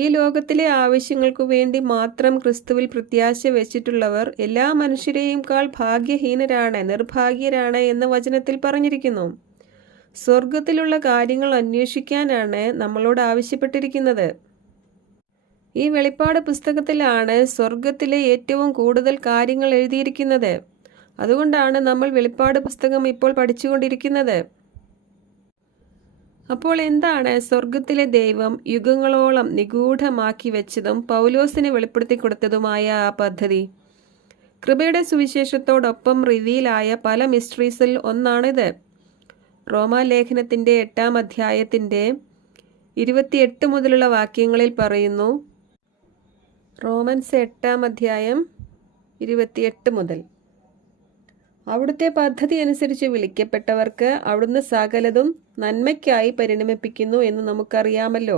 ഈ ലോകത്തിലെ ആവശ്യങ്ങൾക്കു വേണ്ടി മാത്രം ക്രിസ്തുവിൽ പ്രത്യാശ വെച്ചിട്ടുള്ളവർ എല്ലാ മനുഷ്യരെയുംകാൾ ഭാഗ്യഹീനരാണ്, നിർഭാഗ്യരാണ് എന്ന് വചനത്തിൽ പറഞ്ഞിരിക്കുന്നു. സ്വർഗത്തിലുള്ള കാര്യങ്ങൾ അന്വേഷിക്കാനാണ് നമ്മളോട് ആവശ്യപ്പെട്ടിരിക്കുന്നത്. ഈ വെളിപ്പാട് പുസ്തകത്തിലാണ് സ്വർഗത്തിലെ ഏറ്റവും കൂടുതൽ കാര്യങ്ങൾ എഴുതിയിരിക്കുന്നത്. അതുകൊണ്ടാണ് നമ്മൾ വെളിപ്പാട് പുസ്തകം ഇപ്പോൾ പഠിച്ചുകൊണ്ടിരിക്കുന്നത്. അപ്പോൾ എന്താണ് സ്വർഗത്തിലെ ദൈവം യുഗങ്ങളോളം നിഗൂഢമാക്കി വെച്ചതും പൗലോസിനെ വെളിപ്പെടുത്തി കൊടുത്തതുമായ ആ പദ്ധതി? കൃപയുടെ സുവിശേഷത്തോടൊപ്പം റിവീലായ പല മിസ്റ്ററീസിൽ ഒന്നാണിത്. റോമാലേഖനത്തിൻ്റെ 8-ാം അധ്യായത്തിൻ്റെ 28 മുതലുള്ള വാക്യങ്ങളിൽ പറയുന്നു. റോമൻസ് 8-ാം അധ്യായം 28 മുതൽ. അവിടുത്തെ പദ്ധതി അനുസരിച്ച് വിളിക്കപ്പെട്ടവർക്ക് അവിടുന്ന് സകലതും നന്മയ്ക്കായി പരിണമിപ്പിക്കുന്നു എന്ന് നമുക്കറിയാമല്ലോ.